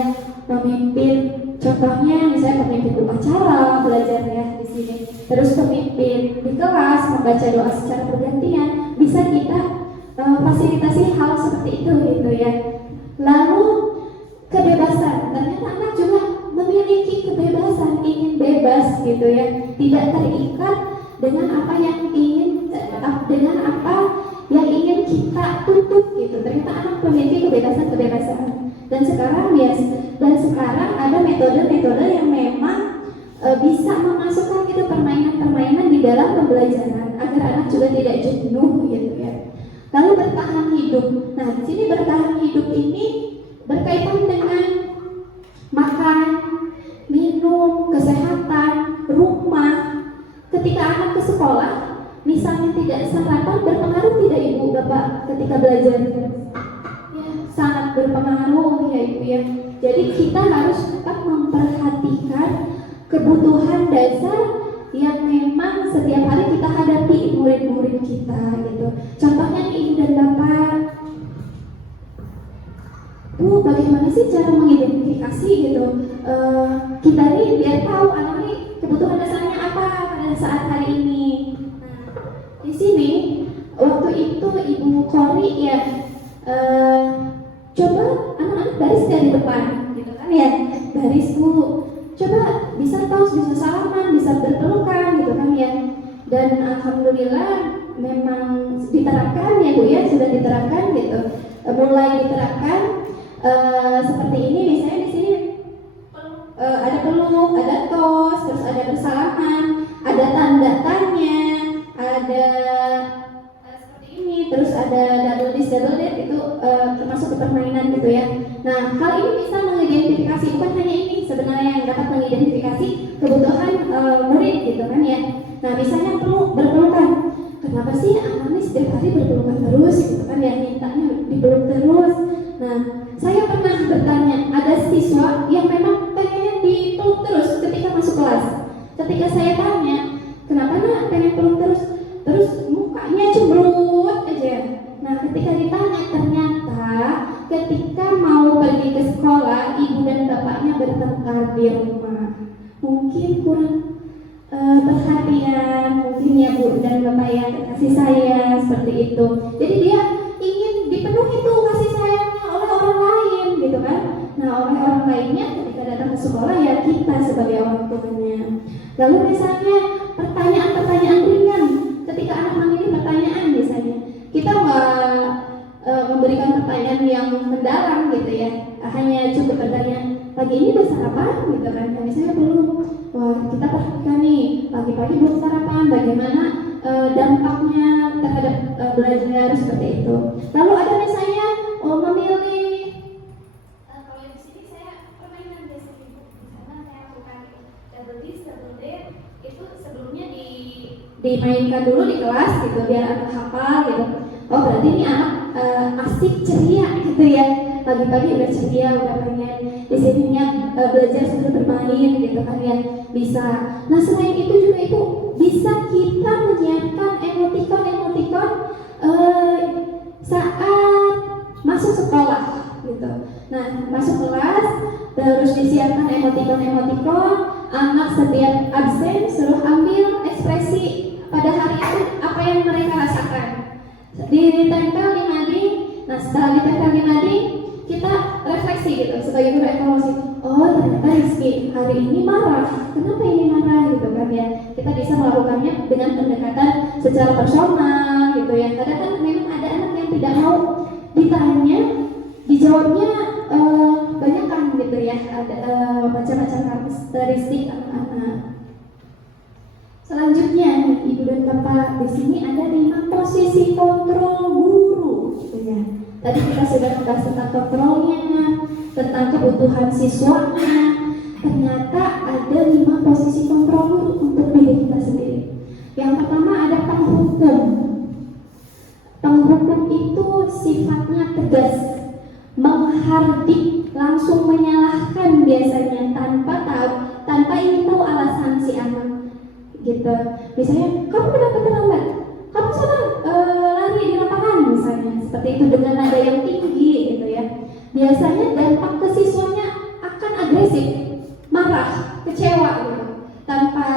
pemimpin. Contohnya misalnya pemimpin upacara belajar ya di sini. Terus pemimpin di kelas membaca doa secara bergantian. Bisa kita fasilitasi hal seperti itu gitu ya. Lalu kebebasan. Ternyata anak juga memiliki kebebasan, ingin bebas gitu ya. Tidak terikat dengan apa yang ingin kita tuntut gitu. Ternyata anak memiliki kebebasan. Dan sekarang ada metode-metode yang memang bisa memasukkan itu permainan-permainan di dalam pembelajaran agar anak juga tidak jenuh gitu ya. Lalu bertahan hidup. Nah, di sini bertahan hidup ini berkaitan dengan makan, minum, kesehatan, rumah. Ketika anak ke sekolah, misalnya tidak sarapan, berpengaruh tidak ibu bapak ketika belajar? Ya, sangat berpengaruh ya ibu ya. Jadi kita harus tetap memperhatikan kebutuhan dasar yang memang setiap hari kita hadapi murid-murid kita gitu. Contohnya nih ibu dan bapak, Bu, bagaimana sih cara mengidentifikasi gitu? Kita nih biar tahu anak nih kebutuhan dasarnya apa pada saat hari ini. Nah, di sini waktu itu Ibu Kori ya coba anak-anak baris dari depan, gitu kan ya, baris Bu. Coba bisa tos, bisa salaman, bisa berpelukan, gitu kan ya. Dan alhamdulillah memang diterapkan ya Bu ya, sudah diterapkan gitu. Mulai diterapkan seperti ini, misalnya di sini ada peluk, ada tos, terus ada bersalaman, ada tanda tanya, ada seperti ini, terus ada double this itu termasuk ke permainan gitu ya. Nah, hal ini bisa mengidentifikasi, bukan hanya ini sebenarnya yang dapat mengidentifikasi kebutuhan murid gitu kan ya. Nah, misalnya berpelukan. Kenapa sih anak ini setiap hari berpelukan terus gitu kan ya, mintanya dipeluk terus. Nah, saya pernah bertanya, ada siswa yang memang pengennya dipeluk terus ketika masuk kelas. Ketika saya tanya, kenapa nak pengen peluk terus mukanya cemberut aja. Nah, ketika ditanya, ternyata ketika mau pergi ke sekolah, ibu dan bapaknya bertengkar di rumah. Mungkin kurang perhatian, mungkin ya Bu dan Bapak yang kasih sayang seperti itu. Jadi dia ingin dipenuhi tuh kasih sayangnya oleh orang lain gitu kan. Nah, oleh orang lainnya ketika datang ke sekolah ya kita sebagai orang tuanya. Lalu misalnya pertanyaan-pertanyaan ringan, ketika anak memilih pertanyaan misalnya, kita nggak memberikan pertanyaan yang mendalam gitu ya, hanya cukup bertanya pagi ini udah sarapan gitu kan. Nah, misalnya belum, wah kita perhatikan nih pagi-pagi belum sarapan, bagaimana dampaknya terhadap belajar seperti itu. Lalu ada misalnya memilih kalau di sini saya permainan biasanya, misalnya saya lakukan double this, double that, itu sebelumnya dimainkan dulu di kelas gitu biar anak hafal gitu. Oh berarti ini anak asik ceria gitu ya, pagi-pagi udah ceria, udah pengen di sininya belajar sambil bermain gitu kan ya, bisa. Nah, selain itu juga itu bisa kita menyiapkan emotikon saat masuk sekolah gitu. Nah, masuk kelas terus disiapkan emotikon, anak setiap absen suruh ambil ekspresi pada hari itu apa yang mereka rasakan. Ditempel di mading. Nah, setelah ditempel di mading, kita refleksi gitu sebagai guru evaluasi. Oh, ternyata Rizky hari ini marah. Kenapa ini marah gitu kan ya? Kita bisa melakukannya dengan pendekatan secara personal gitu ya. Kadang kan memang ada anak yang tidak mau ditanya, dijawabnya banyak kan gitu ya. Ada macam-macam karakteristik anak-anak. Selanjutnya, Ibu dan Bapak, di sini ada 5 posisi kontrol guru gitu Ya, tadi kita sudah membahas tentang kontrolnya, tentang kebutuhan siswanya. Ternyata ada 5 posisi kontrol untuk diri kita sendiri. Yang pertama ada penghukum. Penghukum itu sifatnya tegas, menghardik, langsung menyalahkan biasanya tanpa ingin tahu alasan si anak. Gitu. Misalnya, kamu kenapa terlambat? Kamu salah lari di lapangan misalnya. Seperti itu dengan nada yang tinggi gitu ya. Biasanya dampak ke siswanya akan agresif, marah, kecewa gitu. Tanpa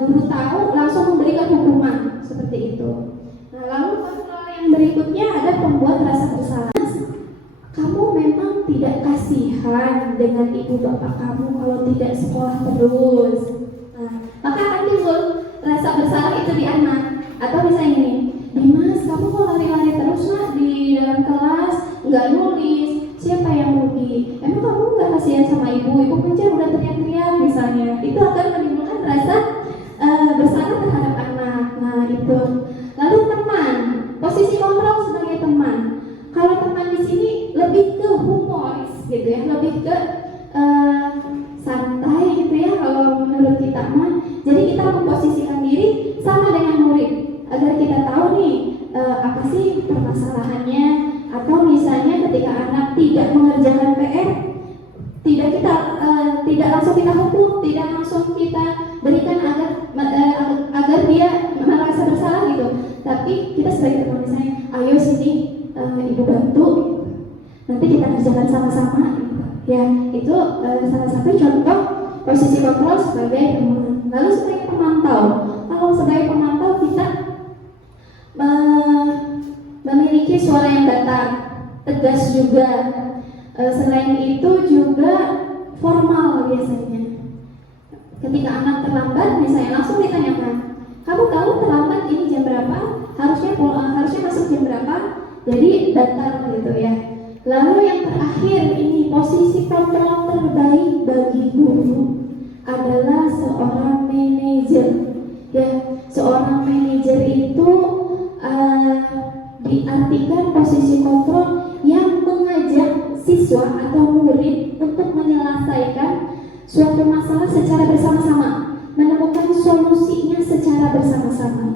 guru tahu langsung memberikan hukuman seperti itu. Nah, lalu kontrol yang berikutnya ada pembuat rasa bersalah. Kamu memang tidak kasihan dengan ibu bapak kamu kalau tidak sekolah terus. Nah, maka akan timbul rasa bersalah itu di anak. Atau misalnya gini, Dimas, kamu kok lari-lari terus nak di dalam kelas, nggak nulis, siapa yang rugi? Emang kamu nggak kasihan sama ibu penjar udah teriak-teriak misalnya. Itu akan menimbulkan rasa bersalah terhadap anak. Nah itu. Lalu teman, posisi kontrol sebagai teman. Kalau teman di sini lebih ke humoris gitu ya, lebih ke santai gitu ya kalau menurut kita mah. Jadi kita memposisikan diri sama dengan murid agar kita tahu nih apa sih permasalahannya. Atau misalnya ketika anak tidak mengerjakan PR, tidak langsung kita hukum, tidak langsung kita berikan agar dia merasa bersalah gitu. Tapi kita sebagai teman misalnya, ayo sini ibu bantu, nanti kita kerjakan sama-sama. Ya itu salah satu contoh posisi kontrol sebagai teman. Lalu sebagai pemantau, kalau sebagai pemantau kita memiliki suara yang datar, tegas juga. Selain itu juga formal biasanya. Ketika anak terlambat, misalnya langsung ditanyakan, kamu tahu terlambat ini jam berapa? Harusnya masuk jam berapa? Jadi datar gitu ya. Lalu yang terakhir ini posisi kontrol terbaik bagi guru adalah seorang manajer. Ya, seorang manajer itu diartikan posisi kontrol yang mengajak siswa atau murid untuk menyelesaikan suatu masalah secara bersama-sama, menemukan solusinya secara bersama-sama.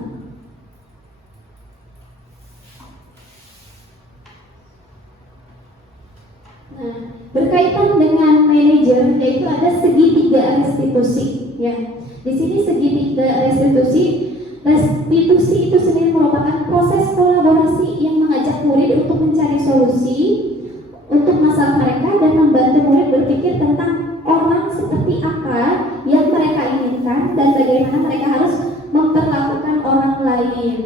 Nah, berkaitan dengan manajer, yaitu ada segitiga restitusi. Ya, di sini segitiga restitusi itu sendiri merupakan proses kolaborasi yang mengajak murid untuk mencari solusi untuk masalah mereka dan membantu murid berpikir tentang orang seperti apa yang mereka inginkan dan bagaimana mereka harus memperlakukan orang lain.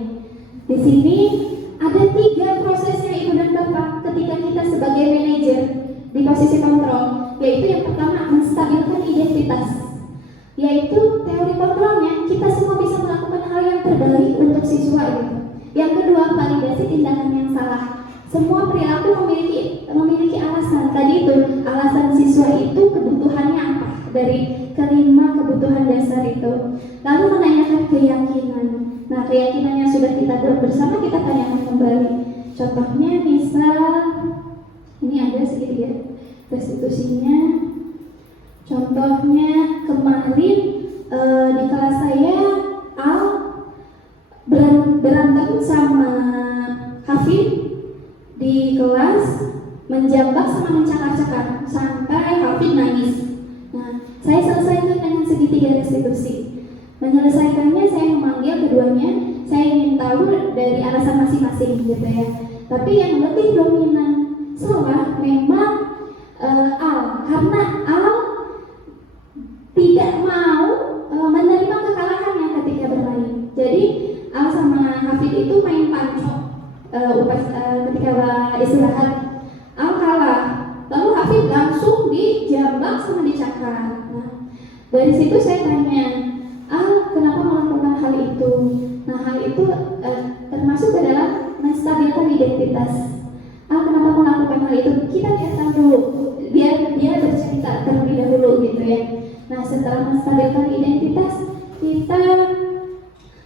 Di sini ada 3 prosesnya Ibu dan Bapak ketika kita sebagai manajer di posisi kontrol, yaitu yang pertama menstabilkan identitas, yaitu teori kontrolnya kita semua bisa melakukan hal yang terbaik untuk siswa gitu. Yang kedua, validasi tindakan yang salah. Semua perilaku memiliki alasan. Tadi itu alasan siswa itu kebutuhannya apa dari kelima kebutuhan dasar itu. Lalu menanyakan keyakinan. Nah, keyakinan yang sudah kita buat bersama kita tanyakan kembali. Contohnya misal ini ada segitiga restitusinya. Contohnya kemarin di kelas saya Al berantem sama Hafid di kelas, menjambak sama mencakar-cakar sampai Hafid nangis. Nah, saya selesaikan dengan segitiga restitusi. Menyelesaikannya saya memanggil keduanya, saya ingin tahu dari alasan masing-masing gitu ya. Tapi yang lebih dominan salah memang Al, karena Al tidak mau menerima kekalahannya ketika bermain. Jadi Al sama Hafid itu main pancok ketika istirahat. Al kalah, lalu Hafid langsung dijambak sama dicakar. Nah, dari situ saya tanya, Al kenapa melakukan hal itu? Nah, hal itu termasuk adalah menstabilkan identitas. Al kenapa melakukan hal itu? Kita biarkan dulu, biar dia bercerita terlebih dahulu gitu ya. Nah, setelah menstabilkan identitas, kita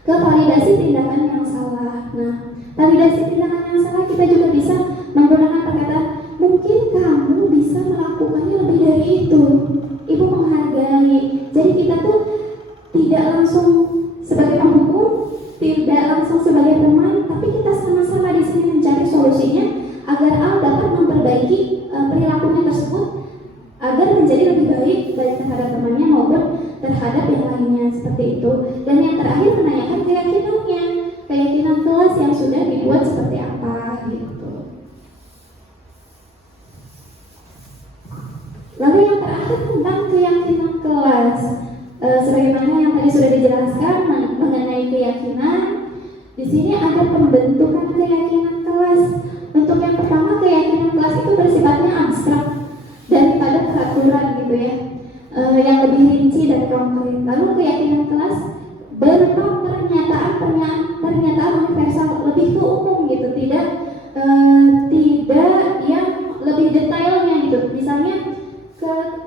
ke validasi tindakan yang salah. Nah, Validasi tindakan yang salah kita juga bisa menggunakan perkataan mungkin kamu bisa melakukannya lebih dari itu. Ibu menghargai. Jadi kita tuh tidak langsung sebagai penghukum, tidak langsung sebagai teman, tapi kita sama-sama di sini mencari solusinya agar A dapat memperbaiki perilakunya tersebut agar menjadi lebih baik baik terhadap temannya maupun terhadap yang lainnya seperti itu. Dan yang terakhir menanyakan keyakinannya, keyakinan kelas yang sudah dibuat seperti apa gitu. Lalu yang terakhir tentang keyakinan kelas, sebagaimana yang tadi sudah dijelaskan mengenai keyakinan, di sini ada pembentukan keyakinan kelas. Untuk yang pertama, keyakinan kelas itu bersifatnya abstrak daripada peraturan gitu ya, yang lebih rinci dan konkret. Lalu keyakinan kelas berupa pernyataan universal, lebih ke umum gitu, tidak yang lebih detailnya gitu. Misalnya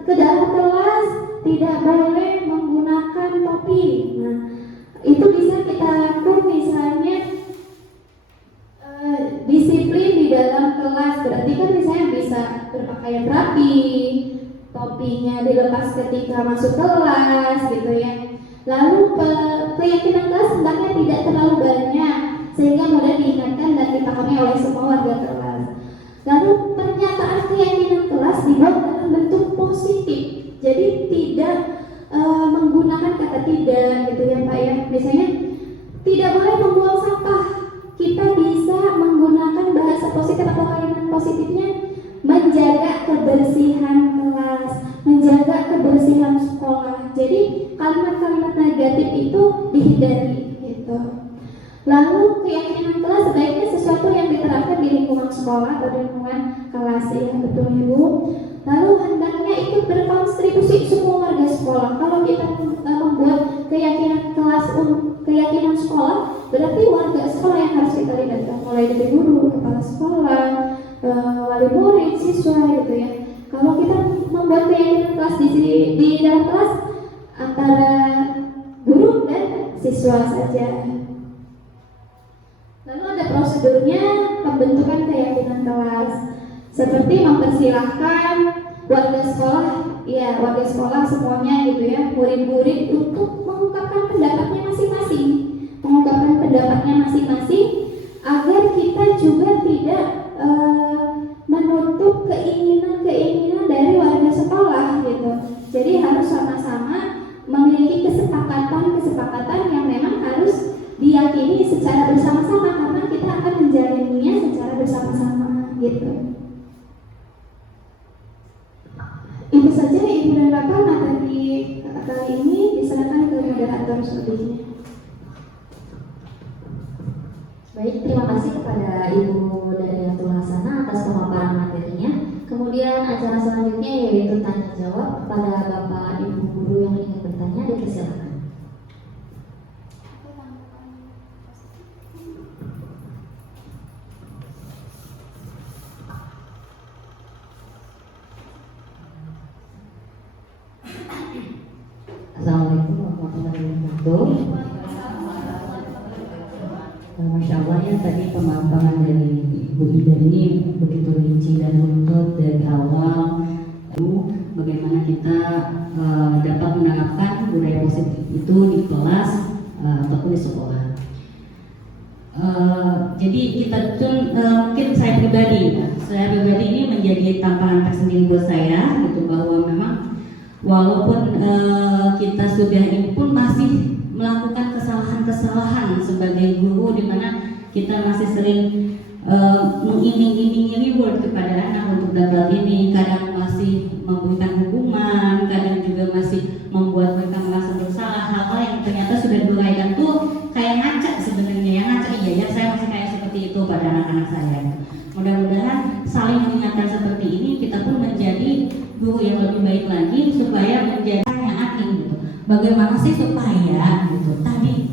ke dalam kelas tidak boleh menggunakan topi. Nah, itu bisa kita atur misalnya disiplin di dalam kelas, berarti kan misalnya bisa berpakaian rapi, topinya dilepas ketika masuk kelas gitu ya. Lalu keyakinan kelas hendaknya tidak terlalu banyak sehingga mudah diingatkan dan dipahami oleh semua warga kelas. Lalu pernyataan keyakinan kelas dibuat dalam bentuk positif, jadi tidak menggunakan kata tidak gitu ya Pak ya. Misalnya tidak boleh membuang sampah, kita bisa menggunakan bahasa positif atau kalimat positifnya menjaga kebersihan kelas, menjaga kebersihan sekolah. Jadi kalimat-kalimat negatif itu dihindari gitu. Lalu keyakinan kelas sebaiknya sesuatu yang diterapkan di lingkungan sekolah atau di lingkungan kelas ya, betul Ibu. Lalu hendaknya ikut berkontribusi semua warga sekolah. Kalau kita membuat keyakinan kelas keyakinan sekolah, berarti warga sekolah yang harus kita libatkan, mulai dari guru, kepala sekolah, wali murid, siswa gitu ya. Kalau kita membuat keyakinan kelas di dalam kelas antara guru dan siswa saja. Lalu ada prosedurnya pembentukan keyakinan kelas, seperti mempersilahkan warga sekolah semuanya gitu ya, murid-murid untuk mengungkapkan pendapatnya masing-masing, agar kita juga tidak menutup keinginan dari warga sekolah gitu. Jadi harus sama-sama memiliki kesepakatan yang memang harus diyakini secara bersama-sama, karena kita akan menjalannya secara bersama-sama gitu. Itu saja Ibu dan Bapak materi kali ini, diserahkan ke moderator selanjutnya. Baik, terima kasih kepada Ibu Dariatul Hasanah atas pemaparan materinya. Kemudian acara selanjutnya yaitu tanya jawab kepada Bapak Ibu guru yang ingin bertanya, dipersilakan. Assalamualaikum warahmatullahi wabarakatuh. Masya Allah ya, tadi pemaparan dari Ibu Ida ini begitu rinci dan runtut dari awal bagaimana kita dapat menerapkan budaya positif itu di kelas ataupun di sekolah. Jadi kita mungkin saya pribadi ini menjadi tantangan tersendiri buat saya gitu, bahwa memang walaupun kita sudah ini pun masih melakukan kesalahan sebagai guru, di mana kita masih sering mengiming-imingi reward kepada anak untuk gagal ini, kadang masih memberikan hukuman, kadang juga masih membuat mereka merasa bersalah, hal-hal yang ternyata sudah diuraikan tuh kayak ngaca sebenarnya, yang ngaca iya ya saya masih kayak seperti itu pada anak-anak saya. Mudah-mudahan saling mengingatkan seperti ini, kita pun menjadi guru yang lebih baik lagi supaya menjadi gitu. Bagaimana sih supaya gitu tadi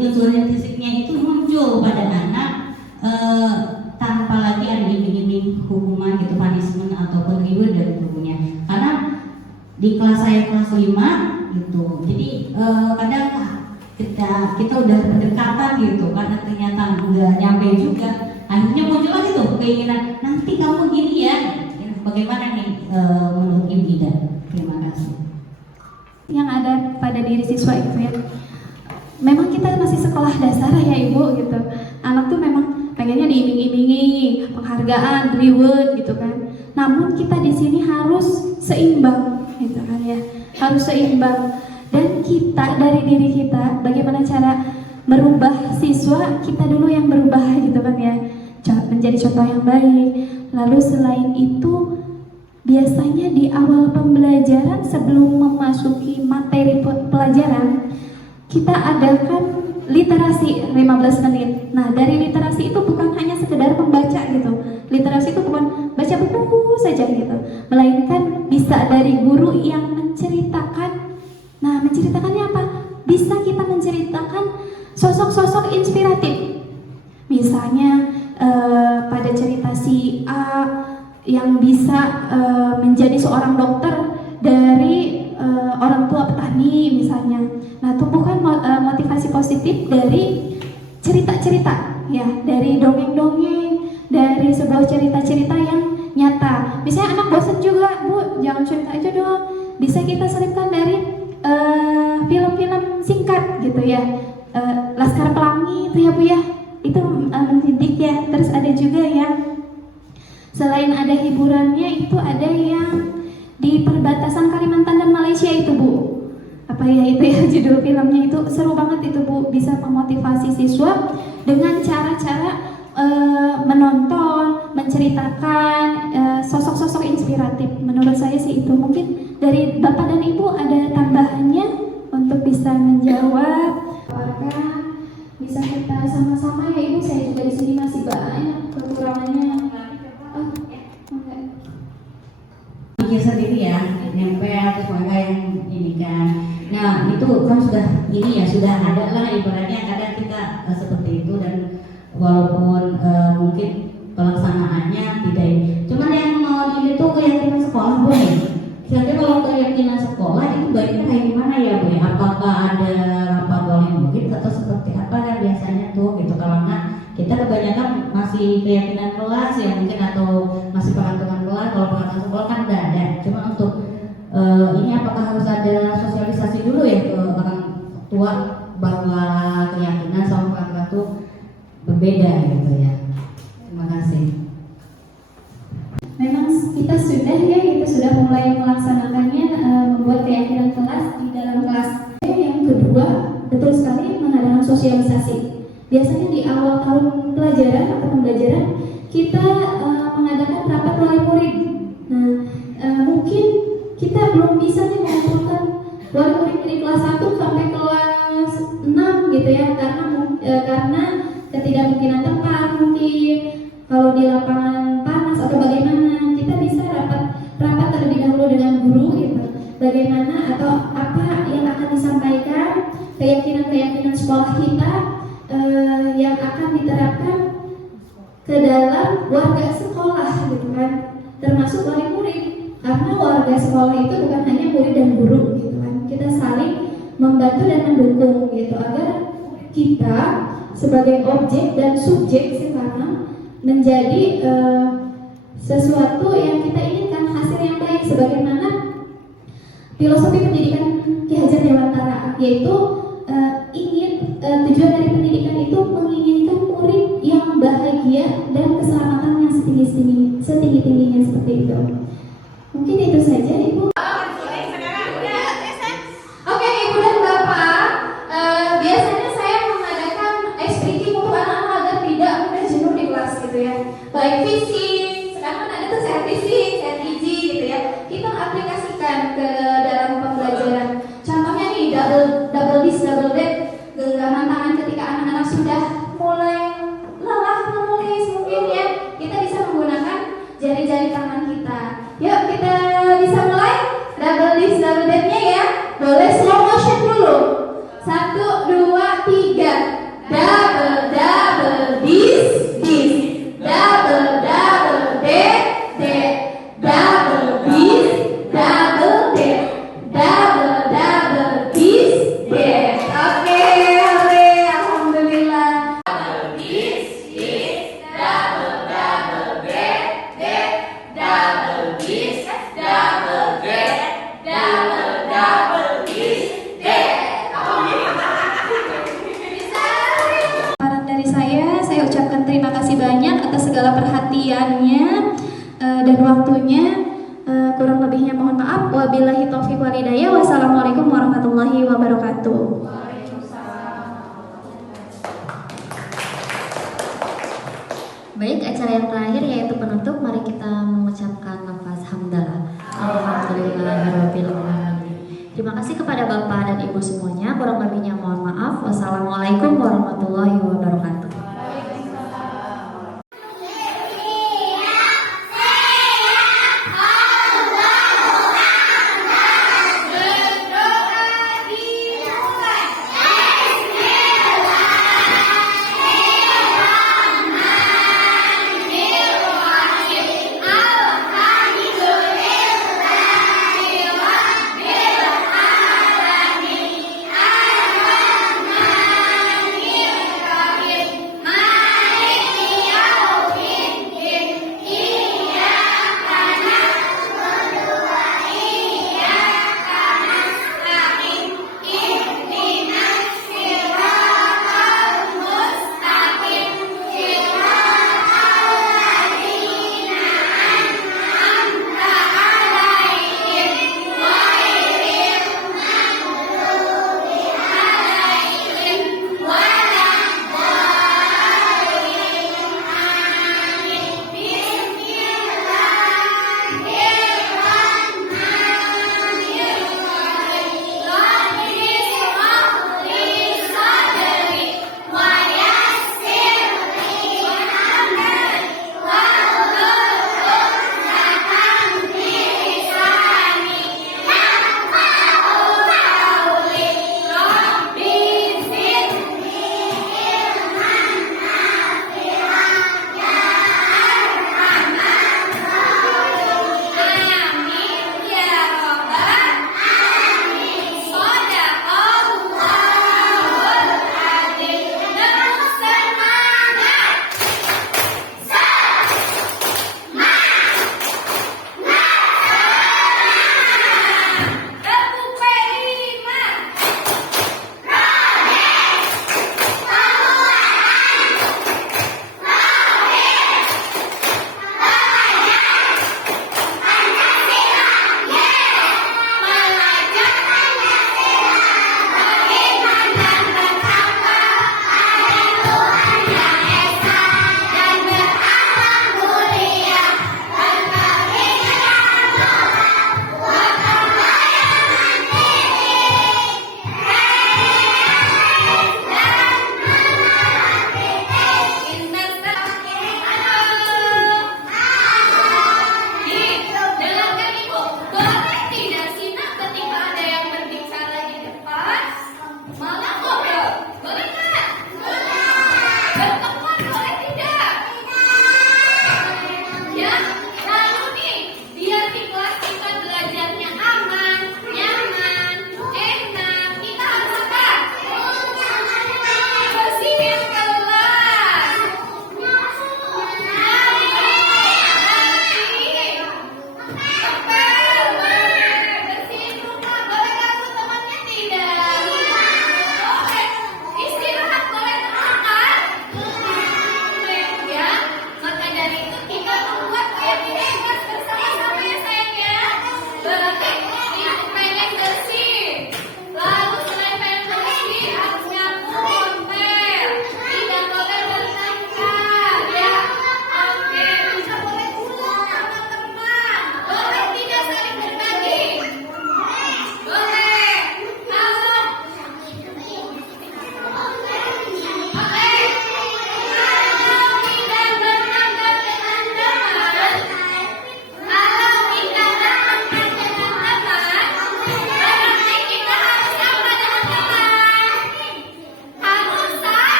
unsur intrinsipnya itu muncul pada anak tanpa lagi ada iming-iming hukuman gitu, punishment ataupun reward dari gurunya. Karena di kelas saya kelas 5 gitu, jadi kadang kita udah berdekatan gitu, karena ternyata nggak nyampe juga, akhirnya muncul lagi tuh keinginan nanti kamu gini ya. Bagaimana nih menurut Ibu Ida? Terima kasih. Yang ada pada diri siswa itu ya, memang kita masih sekolah dasar ya Ibu gitu. Anak tuh memang pengennya diiming-imingi penghargaan, reward gitu kan. Namun kita di sini harus seimbang gitu kan ya, harus seimbang. Dan kita dari diri kita, bagaimana cara merubah siswa, kita dulu yang berubah gitu kan ya, menjadi contoh yang baik. Lalu selain itu, biasanya di awal pembelajaran sebelum memasuki materi pelajaran, kita adakan literasi 15 menit. Nah, dari literasi itu bukan hanya sekedar membaca gitu. Literasi itu bukan baca buku saja gitu, melainkan bisa dari guru yang menceritakan. Nah, menceritakannya apa? Bisa kita menceritakan sosok-sosok inspiratif. Misalnya pada cerita si A yang bisa menjadi seorang dokter dari orang tua petani misalnya. Nah, tumbuhkan motivasi positif dari cerita-cerita ya, dari dongeng-dongeng, dari sebuah cerita-cerita yang nyata. Misalnya anak bosan juga, Bu, jangan cerita aja dong. Bisa kita selipkan dari film-film singkat gitu ya. Laskar Pelangi itu ya Bu ya, itu mendidik ya. Terus ada juga yang selain ada hiburannya, itu ada yang di perbatasan Kalimantan dan Malaysia itu Bu. Apa ya itu ya judul filmnya, itu seru banget itu Bu, bisa memotivasi siswa dengan cara-cara menonton, menceritakan sosok-sosok inspiratif. Menurut saya sih itu. Mungkin dari Bapak dan Ibu ada tambahannya untuk bisa menjawab. Apakah bisa kita sama-sama ya Ibu? Saya juga di sini masih banyak kekurangannya. Pikir sendiri ya, nempel terus mereka yang ini kan. Nah itu kan sudah ini ya, sudah ada lah ibaratnya. Kadang kita seperti itu, dan walaupun mungkin pelaksanaannya tidak ini. Cuman yang mau ini tuh keyakinan sekolah Bu. Kira-kira kalau keyakinan sekolah itu baiknya kayak gimana ya Bu? Apakah ada rapat wali murid atau seperti apa kan biasanya tuh gitu? Karena kita kebanyakan masih keyakinan kelas ya mungkin, atau masih peraturan kelas. Kalau peraturan sekolah kan udah ada. Cuma untuk ini apakah harus ada sosialisasi dulu ya ke orang tua bahwa keyakinan sama peraturan itu berbeda gitu ya. Terima kasih. Memang kita sudah mulai melaksanakannya, membuat keyakinan kelas di dalam kelas. Yang kedua, betul sekali mengadakan sosialisasi. Biasanya di awal tahun pelajaran atau pembelajaran kita mengadakan rapat wali murid. Nah, mungkin kita belum bisa nih mengumpulkan wali murid dari kelas 1 sampai kelas 6 gitu ya, karena ketidakmungkinan tempat mungkin, kalau di lapangan panas atau bagaimana. Kita bisa rapat terlebih dahulu dengan guru gitu, bagaimana atau apa yang akan disampaikan, keyakinan sekolah kita yang akan diterapkan ke dalam warga sekolah gitu kan, termasuk wali murid, karena warga sekolah itu bukan hanya murid dan guru gitu kan. Kita saling membantu dan mendukung gitu, agar kita sebagai objek dan subjek sekarang menjadi sesuatu yang kita inginkan, hasil yang baik, sebagaimana filosofi pendidikan Ki Hajar Dewantara, yaitu tujuan dari pendidikan itu menginginkan murid yang bahagia dan keselamatan yang setinggi-tingginya seperti itu. Mungkin itu saja Ibu. Oke Ibu dan Bapak, biasanya saya mengadakan speaking untuk anak-anak agar tidak mudah jenuh di kelas gitu ya. Baik fisik, sekarang ada tuh set fisik, set hiji gitu ya. Kita aplikasikan ke dalam pembelajaran. Contohnya nih double this, double that, genggaman tangan ketika anak-anak sudah mulai lelah menulis mungkin ya. Kita bisa menggunakan jari-jari tangan kita. Yuk kita bisa mulai double this, double that-nya ya. Boleh slow motion dulu. 1, 2, 3. Double this, double that, double this, double that, double this. Oke. perhatiannya dan waktunya. Kurang lebihnya mohon maaf. Wabillahi taufiq wal hidayah. Wassalamualaikum warahmatullahi wabarakatuh. Baik, acara yang terakhir yaitu penutup. Mari kita mengucapkan lafaz hamdalah. Alhamdulillahirabbil alamin. Terima kasih kepada Bapak dan Ibu semuanya. Kurang lebihnya mohon maaf. Wassalamualaikum warahmatullahi wabarakatuh.